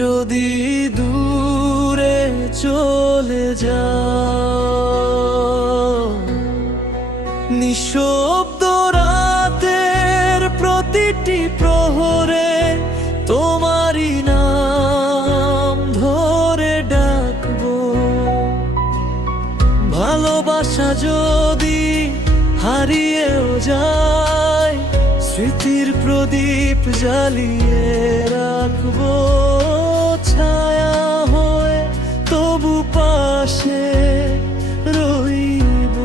যদি দূরে চলে যাও, নিঃশব্দ রাতের প্রতিটি প্রহরে তোমারই নাম ধরে ডাকবো। ভালোবাসা যদি হারিয়েও যায়, স্মৃতির প্রদীপ জ্বালিয়ে রাখবো। ছায়া হয়ে তবু পাশে রইব,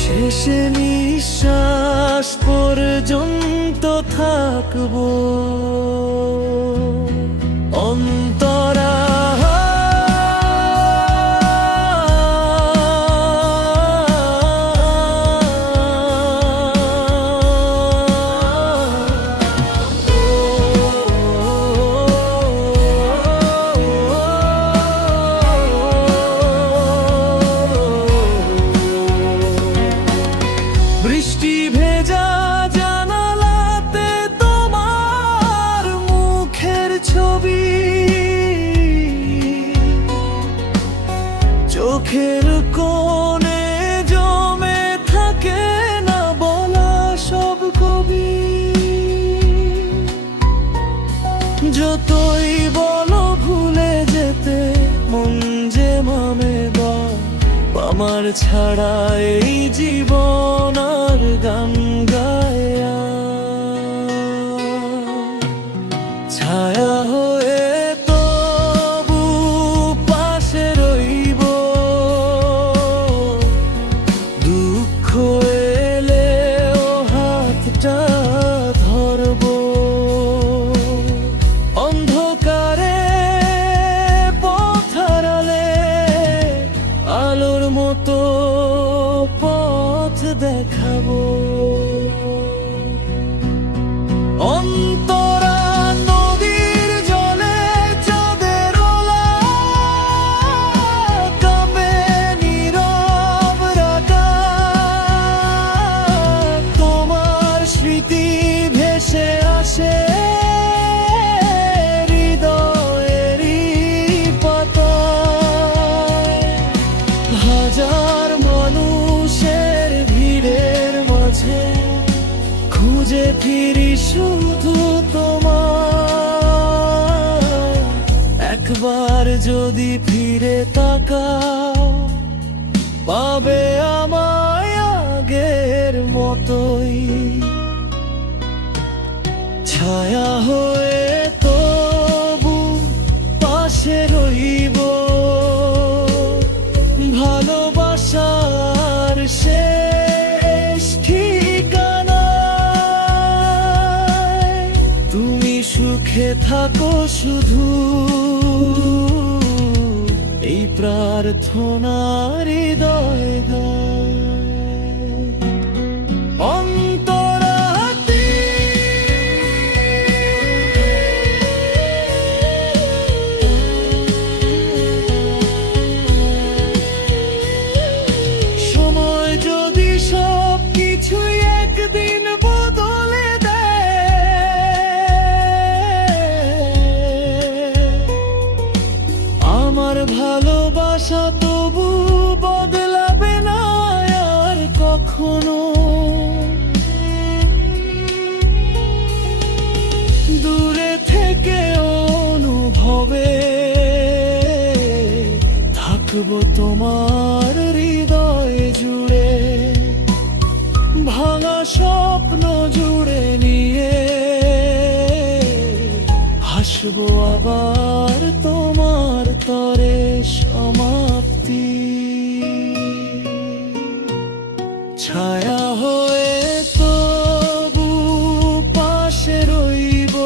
শেষে নিঃশ্বাস পর্যন্ত থাকবো। অন্তরা বৃষ্টি ভেজা জানালাতে তোমার মুখের ছবি, চোখের কোণে জমে থাকে না বলা সব কবি। যতই বলো ভুলে যেতে, মন যে মামে বা আমার ছাড়া এই জীবন আর গান গায়া। ছায়া হয়ে তবু পাশে রইব, দুঃখ এলেও হাতটা ধরবো। অন্ধকারে পথ হারালে আলোর মতো পথ দেখাবো। অন্তরা নদীর জলে চাঁদের ওলা, কাঁপে নীরব রাকাত। তোমার স্মৃতি ভেসে আসে হৃদয়েরই পাতায়। হাজার মানুষের ভিড়ের মাঝে খুঁজে ফিরি শুধু তোমায়। একবার যদি ফিরে তাকাও, পাবে আমায় আগের মতোই। ছায়া হয়ে তবু পাশে রইব, ভালোবাসার শেষ ঠিকানায়। তুমি সুখে থাকো শুধু, এই প্রার্থনা হৃদয় গায়। অন্তরাতে সময় যদি সব কিছুই একদিন বদলে দেয়, আমার ভালোবাসা তবু বদলাবে না আর কখনো। দূরে থেকে অনুভবে থাকবো তোমার হৃদয় জুড়ে। ভাঙা স্বপ্ন জুড়ে নিয়ে হাসবো আবার তোমার তরে সমাপ্তি। ছায়া হয়ে তবু পাশে রইব,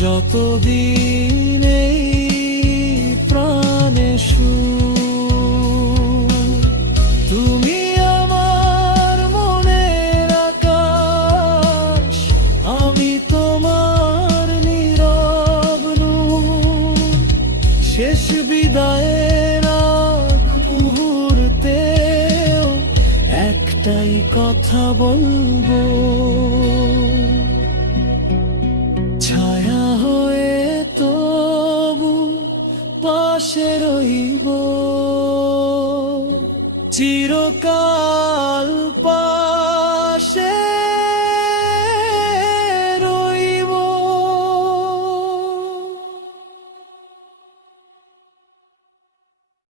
যতদিন এই প্রাণে সুর। তুমি আমার মনের আকাশ, আমি তোমার নীরব নূর। শেষ বিদায়ের আগ মুহূর্তেও একটাই কথা বলবো, চিরকাল